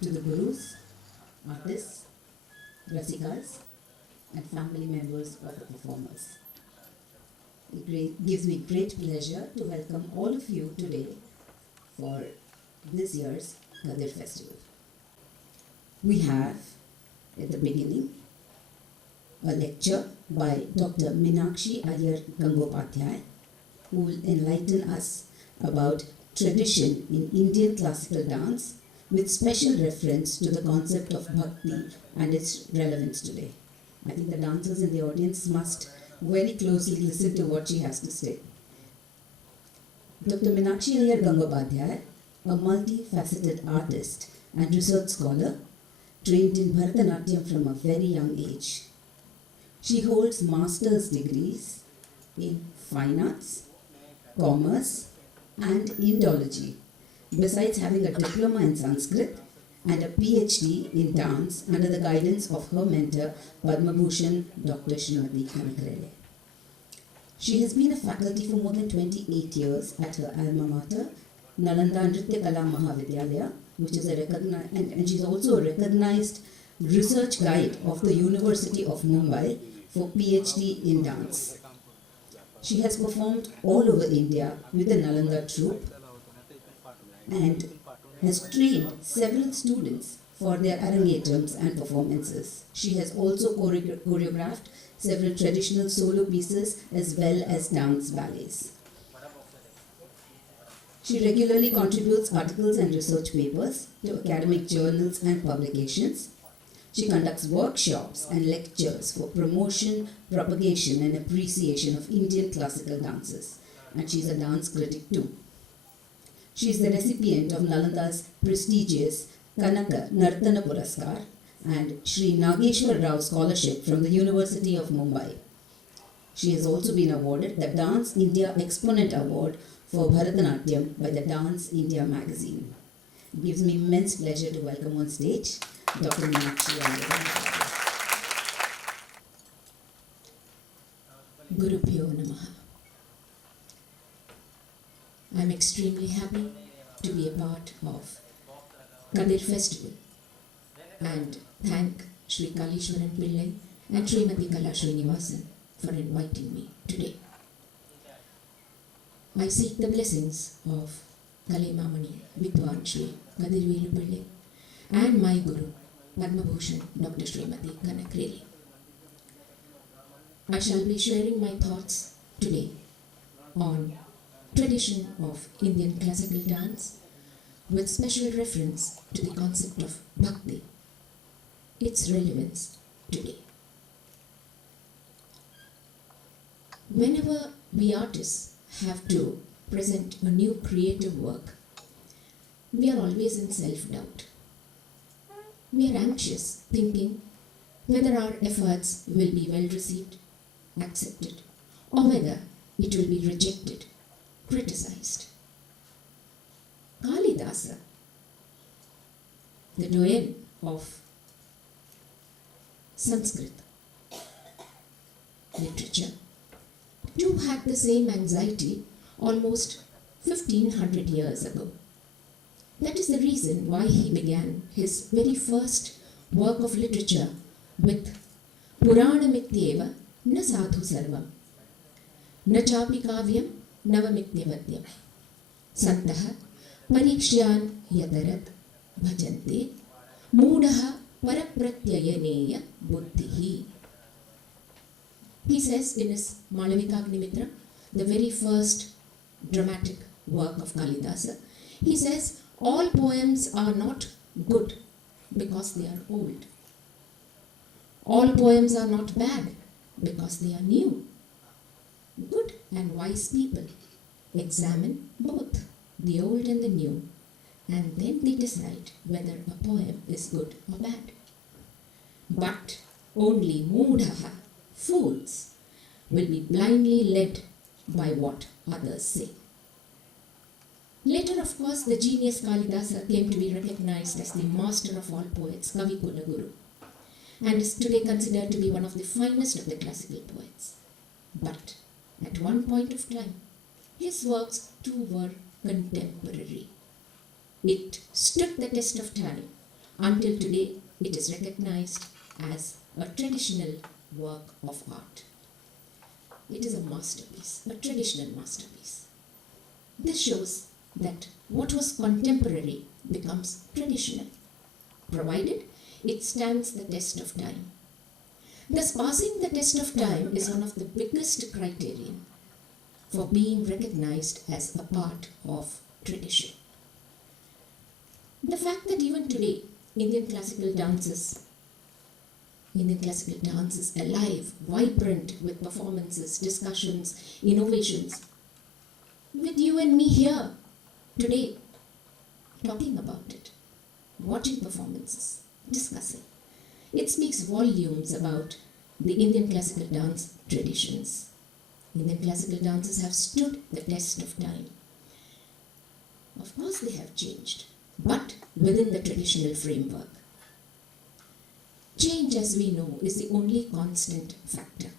to the gurus, artists, rasikas, and family members of the performers. It gives me great pleasure to welcome all of you today for this year's Kadir Festival. We have, at the beginning, a lecture by Dr. Meenakshi Iyer Gangopadhyay, who will enlighten us about tradition in Indian classical dance with special reference to the concept of Bhakti and its relevance today. I think the dancers in the audience must very closely listen to what she has to say. Dr. Meenakshi Iyer Gangopadhyay, a multifaceted artist and research scholar, trained in Bharatanatyam from a very young age. She holds master's degrees in fine arts, commerce, and Indology, besides having a diploma in Sanskrit and a PhD in dance under the guidance of her mentor, Padma Bhushan Dr. Srimati Kanakreddy. She has been a faculty for more than 28 years at her alma mater, Nalanda Nritya Kala Mahavidyalaya, which is a recognized, and she's also a recognized research guide of the University of Mumbai for PhD in dance. She has performed all over India with the Nalanda troupe and has trained several students for their arangetams and performances. She has also choreographed several traditional solo pieces as well as dance ballets. She regularly contributes articles and research papers to academic journals and publications. She conducts workshops and lectures for promotion, propagation, and appreciation of Indian classical dances. And she's a dance critic too. She is the recipient of Nalanda's prestigious Kanaka Nartana Puraskar and Sri Nageshwar Rao Scholarship from the University of Mumbai. She has also been awarded the Dance India Exponent Award for Bharatanatyam by the Dance India magazine. It gives me immense pleasure to welcome on stage Dr. Meenakshi Iyer Gangopadhyay. Gurubhyo Namaha. I am extremely happy to be a part of Kadir Festival and thank Sri Kalishwaran Pillai and Srimati Kala Srinivasan for inviting me today. I seek the blessings of Kalai Mamani Vidwan Sri Kadir Pillai and my Guru Padma Bhushan Dr. Srimati Kanakreddy. I shall be sharing my thoughts today on tradition of Indian classical dance with special reference to the concept of Bhakti, its relevance today. Whenever we artists have to present a new creative work, we are always in self-doubt. We are anxious, thinking whether our efforts will be well received, accepted, or whether it will be rejected, criticized. Kalidasa, the doyen of Sanskrit literature, too had the same anxiety almost 1500 years ago. That is the reason why he began his very first work of literature with Puranamityeva na sadhu sarvam, na chapi kavyam navamityavadyam, santaha parikshyan yatarat bhajante, moodaha parapratyayaneya buddhihi. He says in his Malavikagnimitra, the very first dramatic work of Kalidasa, he says, all poems are not good because they are old. All poems are not bad because they are new. Good and wise people examine both the old and the new, and then they decide whether a poem is good or bad. But only moodhaha, fools, will be blindly led by what others say. Later, of course, the genius Kalidasa came to be recognized as the master of all poets, Kavi Kulaguru, and is today considered to be one of the finest of the classical poets. But at one point of time, his works too were contemporary. It stood the test of time Until today, it is recognized as a traditional work of art. It is a masterpiece, a traditional masterpiece. This shows that what was contemporary becomes traditional, provided it stands the test of time. Thus, passing the test of time is one of the biggest criterion for being recognized as a part of tradition. The fact that even today, Indian classical dance is alive, vibrant with performances, discussions, innovations, with you and me here today talking about it, watching performances, discussing. It speaks volumes about the Indian classical dance traditions. Indian classical dances have stood the test of time. Of course they have changed, but within the traditional framework. Change, as we know, is the only constant factor.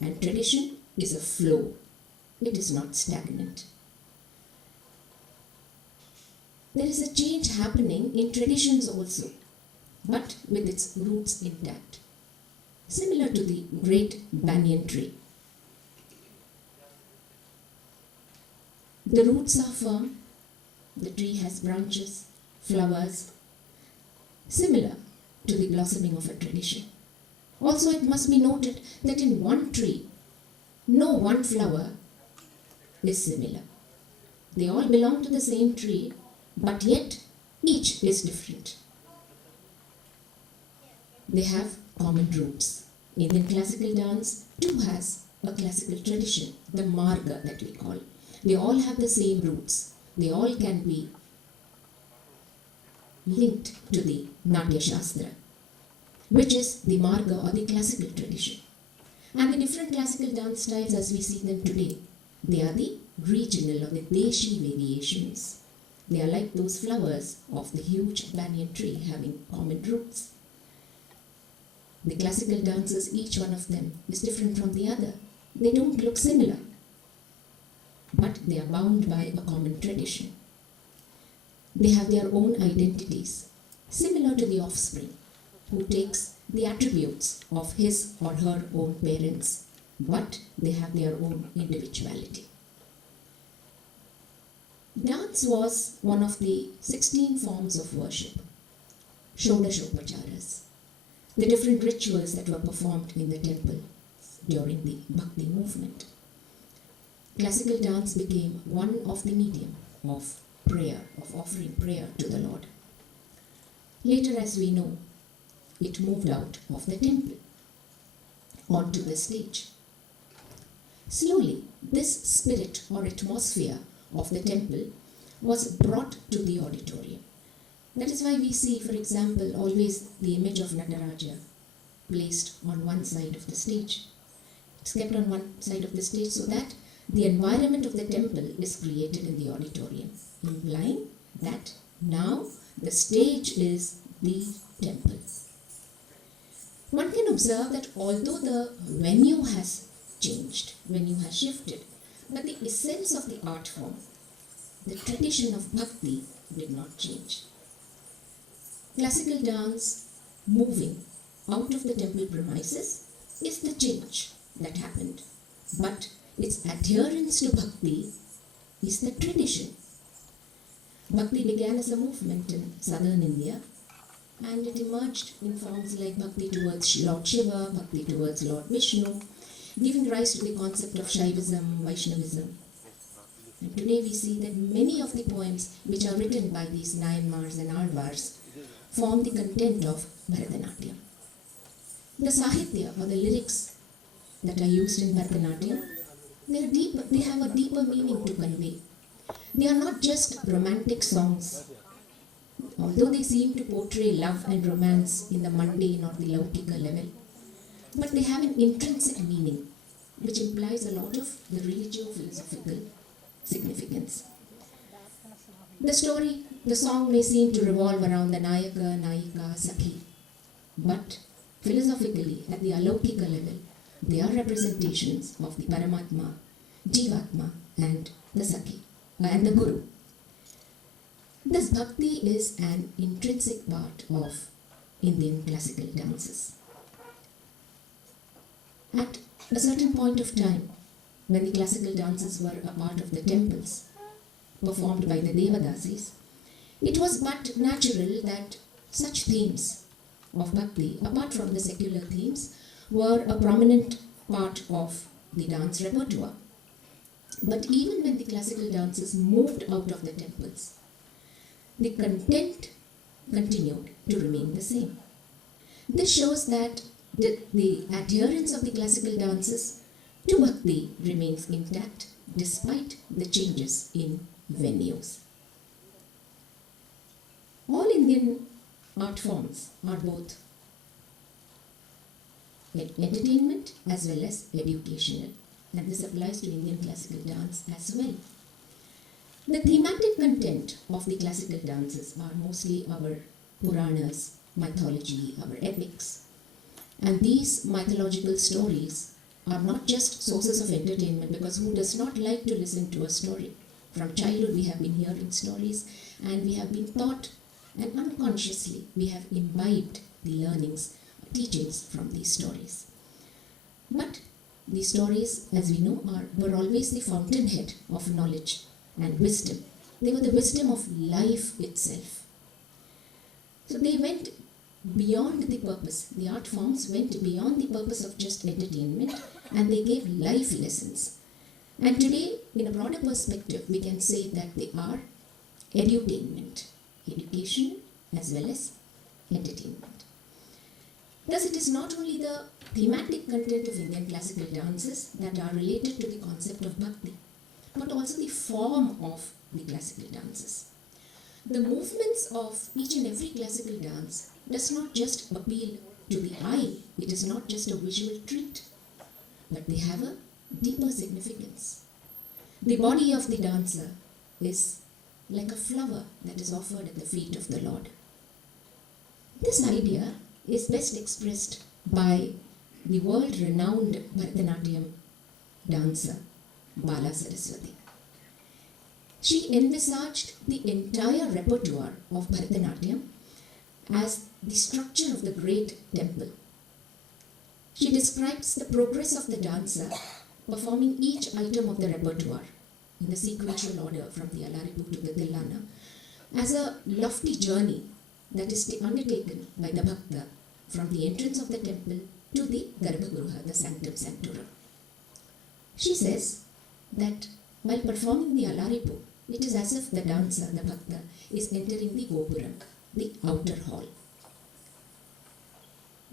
And tradition is a flow. It is not stagnant. There is a change happening in traditions also, but with its roots intact. Similar to the great banyan tree. The roots are firm, the tree has branches, flowers, similar to the blossoming of a tradition. Also, it must be noted that in one tree, no one flower is similar. They all belong to the same tree, but yet each is different. They have common roots. Indian classical dance too has a classical tradition, the marga that we call. They all have the same roots. They all can be linked to the Natya Shastra, which is the marga or the classical tradition. And the different classical dance styles as we see them today, they are the regional or the Deshi variations. They are like those flowers of the huge banyan tree having common roots. The classical dances, each one of them is different from the other. They don't look similar, but they are bound by a common tradition. They have their own identities, similar to the offspring, who takes the attributes of his or her own parents, but they have their own individuality. Dance was one of the 16 forms of worship, Shodashopacharas, the different rituals that were performed in the temple during the Bhakti movement. Classical dance became one of the medium of prayer, of offering prayer to the Lord. Later, as we know, it moved out of the temple onto the stage. Slowly, this spirit or atmosphere of the temple was brought to the auditorium. That is why we see, for example, always the image of Nataraja placed on one side of the stage. It's kept on one side of the stage so that the environment of the temple is created in the auditorium, implying that now the stage is the temple. One can observe that although the venue has changed, venue has shifted, but the essence of the art form, the tradition of Bhakti, did not change. Classical dance moving out of the temple premises is the change that happened, but its adherence to Bhakti is the tradition. Bhakti began as a movement in southern India, and it emerged in forms like Bhakti towards Lord Shiva, Bhakti towards Lord Vishnu, giving rise to the concept of Shaivism, Vaishnavism. And today we see that many of the poems which are written by these Nayanmars and Alvars form the content of Bharatanatyam. The Sahitya or the lyrics that are used in Bharatanatyam, they have a deeper meaning to convey. They are not just romantic songs. Although they seem to portray love and romance in the mundane or the Laukika level, but they have an intrinsic meaning which implies a lot of the religio-philosophical significance. The song may seem to revolve around the Nayaka, Nayika, Sakhi, but philosophically at the Alaukika level, they are representations of the Paramatma, Jivatma and the Sakhi and the Guru. Thus, Bhakti is an intrinsic part of Indian classical dances. At a certain point of time, when the classical dances were a part of the temples, performed by the Devadasis, it was but natural that such themes of Bhakti, apart from the secular themes, were a prominent part of the dance repertoire. But even when the classical dances moved out of the temples, the content continued to remain the same. This shows that the adherence of the classical dances to Bhakti remains intact despite the changes in venues. All Indian art forms are both entertainment as well as educational, and this applies to Indian classical dance as well. The thematic content of the classical dances are mostly our Puranas, mythology, our epics. And these mythological stories are not just sources of entertainment, because who does not like to listen to a story? From childhood we have been hearing stories and we have been taught, and unconsciously we have imbibed the learnings, teachings from these stories. But these stories, as we know, were always the fountainhead of knowledge and wisdom. They were the wisdom of life itself. So they went beyond the purpose. The art forms went beyond the purpose of just entertainment, and they gave life lessons. And today, in a broader perspective, we can say that they are edutainment, education as well as entertainment. Thus, it is not only the thematic content of Indian classical dances that are related to the concept of Bhakti, but also the form of the classical dances. The movements of each and every classical dance does not just appeal to the eye, it is not just a visual treat, but they have a deeper significance. The body of the dancer is like a flower that is offered at the feet of the Lord. This idea is best expressed by the world-renowned Bharatanatyam dancer, Bala Saraswati. She envisaged the entire repertoire of Bharatanatyam as the structure of the great temple. She describes the progress of the dancer performing each item of the repertoire in the sequential order from the Alaripu to the Tillana as a lofty journey that is undertaken by the Bhakta from the entrance of the temple to the Garbhagruha, the Sanctum Sanctorum. She says that while performing the Alaripu, it is as if the dancer, the Bhakta, is entering the Gopuram, the outer hall.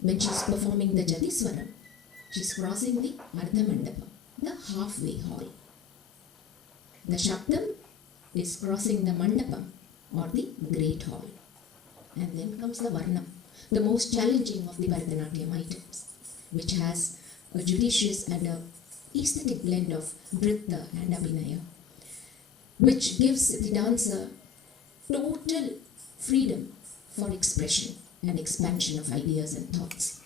When she is performing the Jadiswaram, she is crossing the Ardha Mandapam, the halfway hall. The Shabdam is crossing the Mandapam, or the great hall. And then comes the Varnam, the most challenging of the Bharatanatyam items, which has a judicious and a aesthetic blend of Nritta and Abhinaya, which gives the dancer total freedom for expression and expansion of ideas and thoughts.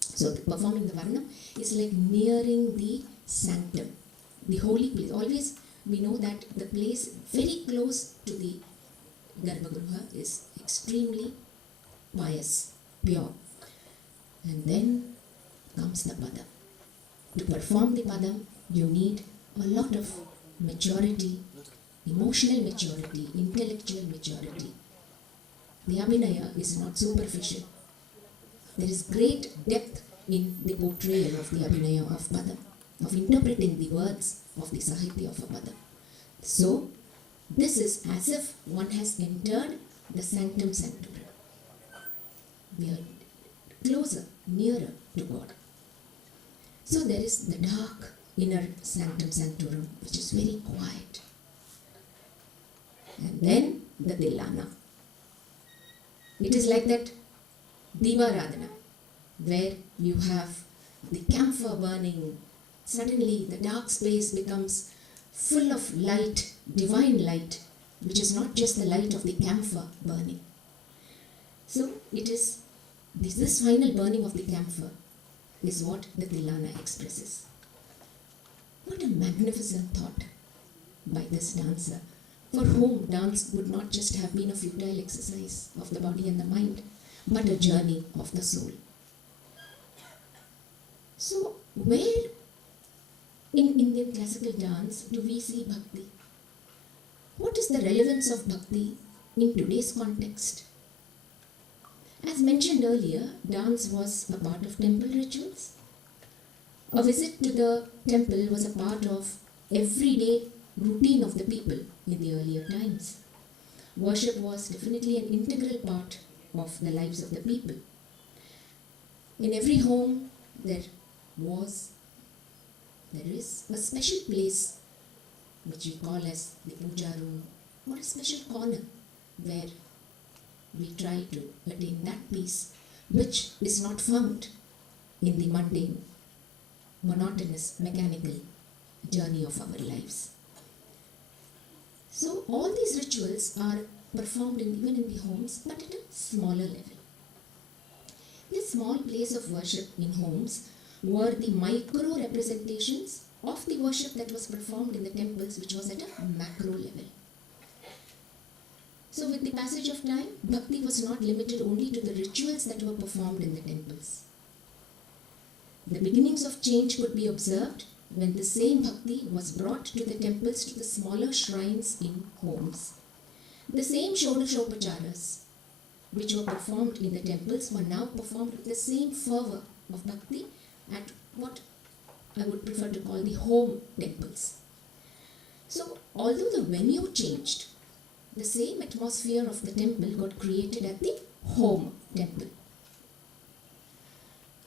So performing the Varnam is like nearing the sanctum, the holy place. Always we know that the place very close to the Garbhagruha is extremely pious, pure. And then comes the Padam. To perform the Padam, you need a lot of maturity, emotional maturity, intellectual maturity. The Abhinaya is not superficial. There is great depth in the portrayal of the Abhinaya of Padam, of interpreting the words of the Sahitya of a Padam. So, this is as if one has entered the Sanctum Sanctorum. We are closer, nearer to God. So there is the dark inner Sanctum Sanctorum, which is very quiet. And then the Tillana. It is like that Divaradhana, where you have the camphor burning. Suddenly the dark space becomes full of light, divine light, which is not just the light of the camphor burning. So it is this final burning of the camphor is what the Tillana expresses. What a magnificent thought by this dancer for whom dance would not just have been a futile exercise of the body and the mind, but a journey of the soul. So, where in Indian classical dance do we see Bhakti? What is the relevance of Bhakti in today's context? As mentioned earlier, dance was a part of temple rituals. A visit to the temple was a part of everyday routine of the people in the earlier times. Worship was definitely an integral part of the lives of the people. In every home, there is a special place which we call as the puja room, or a special corner where we try to attain that peace which is not found in the mundane, monotonous, mechanical journey of our lives. So all these rituals are performed even in the homes, but at a smaller level. This small place of worship in homes were the micro representations of the worship that was performed in the temples, which was at a macro level. So with the passage of time, Bhakti was not limited only to the rituals that were performed in the temples. The beginnings of change could be observed when the same Bhakti was brought to the temples, to the smaller shrines in homes. The same Shodashopacharas which were performed in the temples were now performed with the same fervor of Bhakti at what I would prefer to call the home temples. So, although the venue changed, the same atmosphere of the temple got created at the home temple.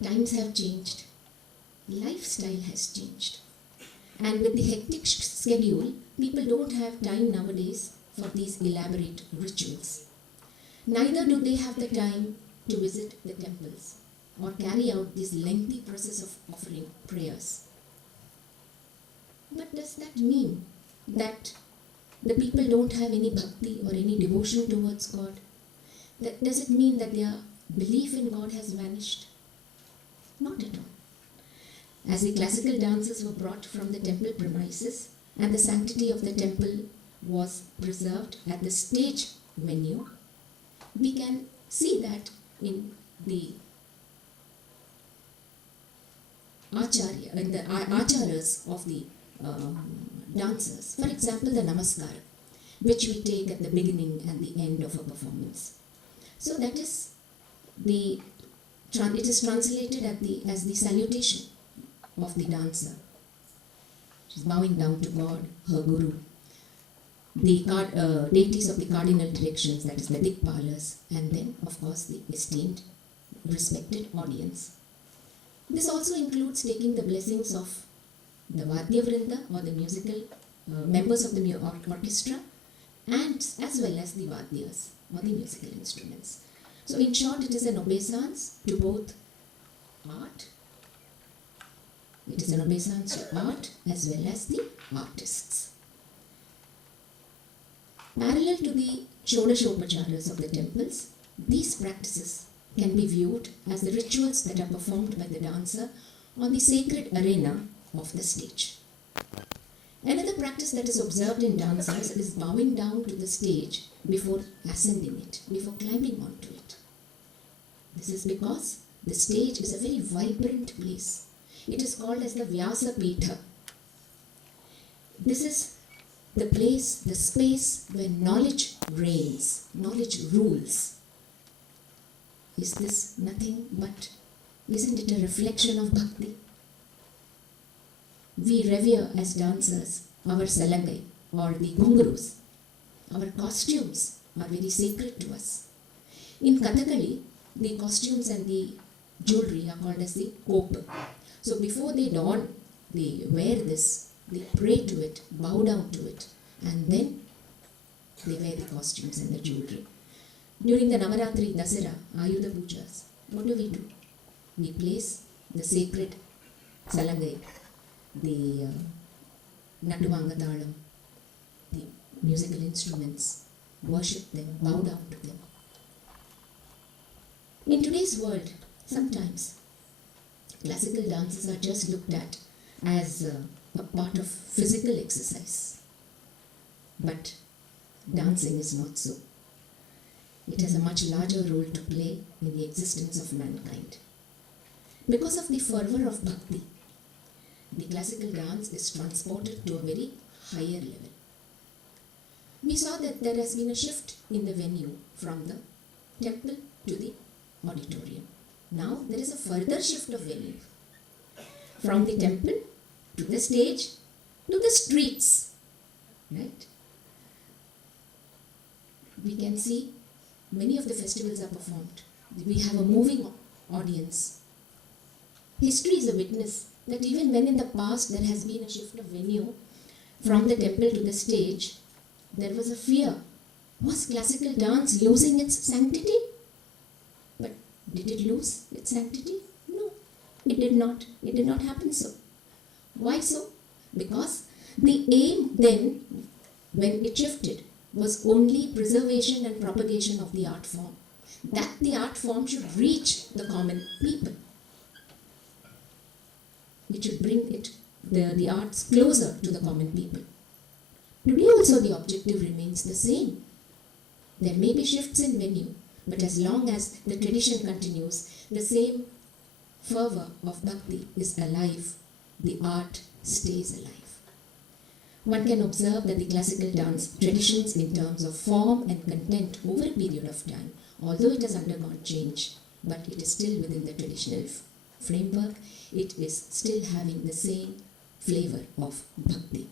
Times have changed, lifestyle has changed, and with the hectic schedule, people don't have time nowadays for these elaborate rituals. Neither do they have the time to visit the temples or carry out this lengthy process of offering prayers. But does that mean that the people don't have any bhakti or any devotion towards God? Does it mean that their belief in God has vanished? Not at all. As the classical dances were brought from the temple premises and the sanctity of the temple was preserved at the stage venue, we can see that in the acharya, in the acharas of the dancers. For example, the namaskara, which we take at the beginning and the end of a performance. So that is it is translated as the salutation of the dancer. She's bowing down to God, her guru, the deities of the cardinal directions, that is the Dikpalas, and then, of course, the esteemed, respected audience. This also includes taking the blessings of the Vadya Vrinda, or the musical members of the orchestra, and as well as the Vadyas, or the musical instruments. So in short, it is an obeisance to both art, it is an obeisance to art as well as the artists. Parallel to the Shodashopacharas of the temples, these practices can be viewed as the rituals that are performed by the dancer on the sacred arena of the stage. Another practice that is observed in dancers is bowing down to the stage before ascending it, before climbing onto it. This is because the stage is a very vibrant place. It is called as the Vyasa Pitha. This is the place, the space where knowledge reigns, knowledge rules. Is this nothing but, isn't it a reflection of Bhakti? We revere as dancers our salangai or the ghungroos. Our costumes are very sacred to us. In Kathakali, the costumes and the jewelry are called as the kopa. So before they don, they wear this, they pray to it, bow down to it, and then they wear the costumes and the jewelry. During the Navaratri, Dasara, Ayudha Pujas, what do? We place the sacred salangai, the Natuvangatalam, the musical instruments, worship them, bow down to them. In today's world, sometimes classical dances are just looked at as a part of physical exercise. But dancing is not so. It has a much larger role to play in the existence of mankind. Because of the fervor of Bhakti, the classical dance is transported to a very higher level. We saw that there has been a shift in the venue from the temple to the auditorium. Now there is a further shift of venue from the temple to the stage to the streets. Right? We can see many of the festivals are performed. We have a moving audience. History is a witness that even when in the past there has been a shift of venue from the temple to the stage, there was a fear. Was classical dance losing its sanctity? But did it lose its sanctity? No, it did not. It did not happen so. Why so? Because the aim then, when it shifted, was only preservation and propagation of the art form. That the art form should reach the common people. It should bring the arts closer to the common people. Today also the objective remains the same. There may be shifts in venue, but as long as the tradition continues, the same fervor of Bhakti is alive, the art stays alive. One can observe that the classical dance traditions in terms of form and content over a period of time, although it has undergone change, but it is still within the traditional framework, it is still having the same flavor of Bhakti.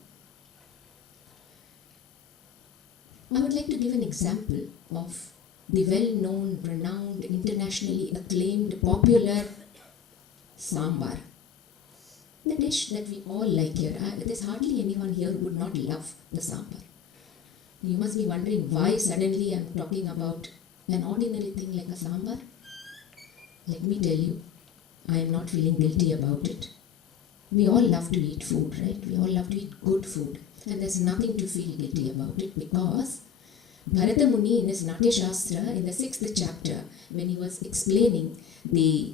I would like to give an example of the well-known, renowned, internationally acclaimed, popular sambar. The dish that we all like here. There's hardly anyone here who would not love the sambar. You must be wondering why suddenly I'm talking about an ordinary thing like a sambar. Let me tell you, I am not feeling guilty about it. We all love to eat food, right? We all love to eat good food. And there's nothing to feel guilty about it, because Bharata Muni in his Natya Shastra, in the 6th chapter, when he was explaining the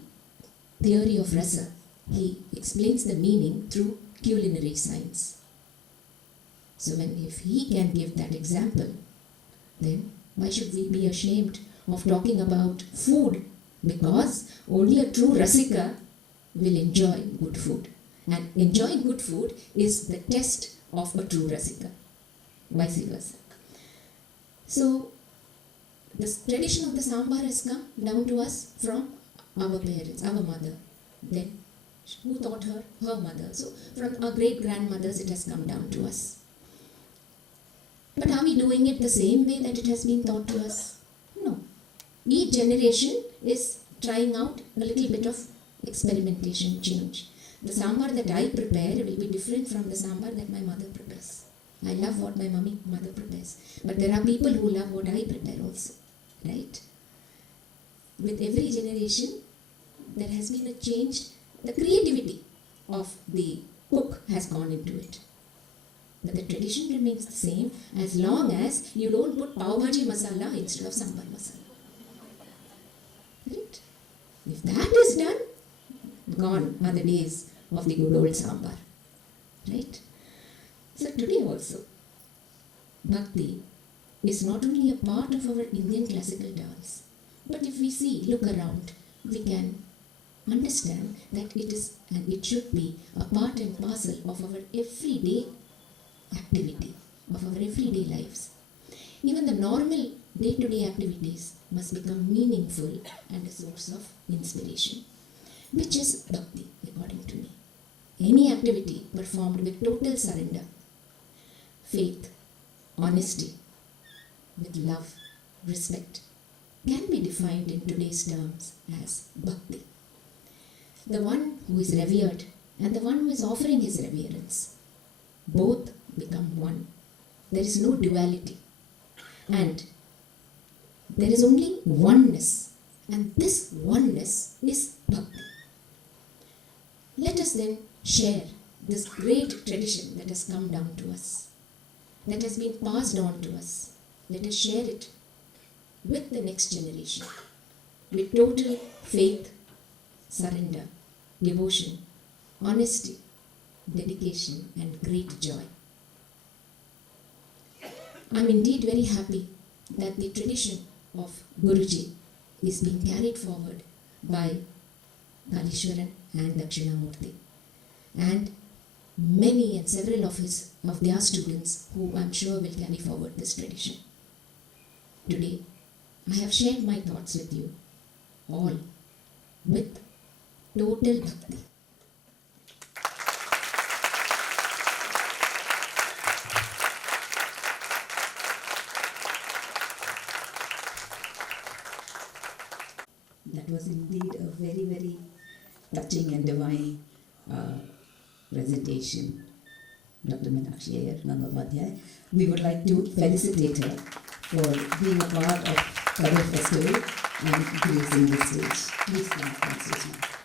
theory of rasa, he explains the meaning through culinary science. So if he can give that example, then why should we be ashamed of talking about food? Because only a true rasika will enjoy good food. And enjoying good food is the test of a true rasika, vice versa. So, the tradition of the sambar has come down to us from our parents, our mother. Then, who taught her? Her mother. So, from our great-grandmothers, it has come down to us. But are we doing it the same way that it has been taught to us? No. Each generation is trying out a little bit of experimentation, change. The sambar that I prepare will be different from the sambar that my mother prepares. I love what my mother prepares. But there are people who love what I prepare also. Right? With every generation, there has been a change. The creativity of the cook has gone into it. But the tradition remains the same as long as you don't put pav bhaji masala instead of sambar masala. Right? If that is done, gone are the days of the good old sambar. Right? So today also, Bhakti is not only a part of our Indian classical dance, but if we look around, we can understand that it is and it should be a part and parcel of our everyday activity, of our everyday lives. Even the normal day-to-day activities must become meaningful and a source of inspiration, which is Bhakti, according to me. Any activity performed with total surrender, faith, honesty, with love, respect, can be defined in today's terms as Bhakti. The one who is revered and the one who is offering his reverence, both become one. There is no duality. And there is only oneness. And this oneness is Bhakti. Let us then share this great tradition that has come down to us, that has been passed on to us. Let us share it with the next generation, with total faith, surrender, devotion, honesty, dedication, and great joy. I'm indeed very happy that the tradition of Guruji is being carried forward by Kalishwaran and Dakshinamurti, and many and several of their students who I'm sure will carry forward this tradition. Today, I have shared my thoughts with you all with total bhakti. That was indeed a very, very touching and divine presentation, Dr. Meenakshi Iyer Gangopadhyay. We would like to felicitate her for being a part of Kadir Festival and gracing the stage. Please come, Mrs. Ma'am.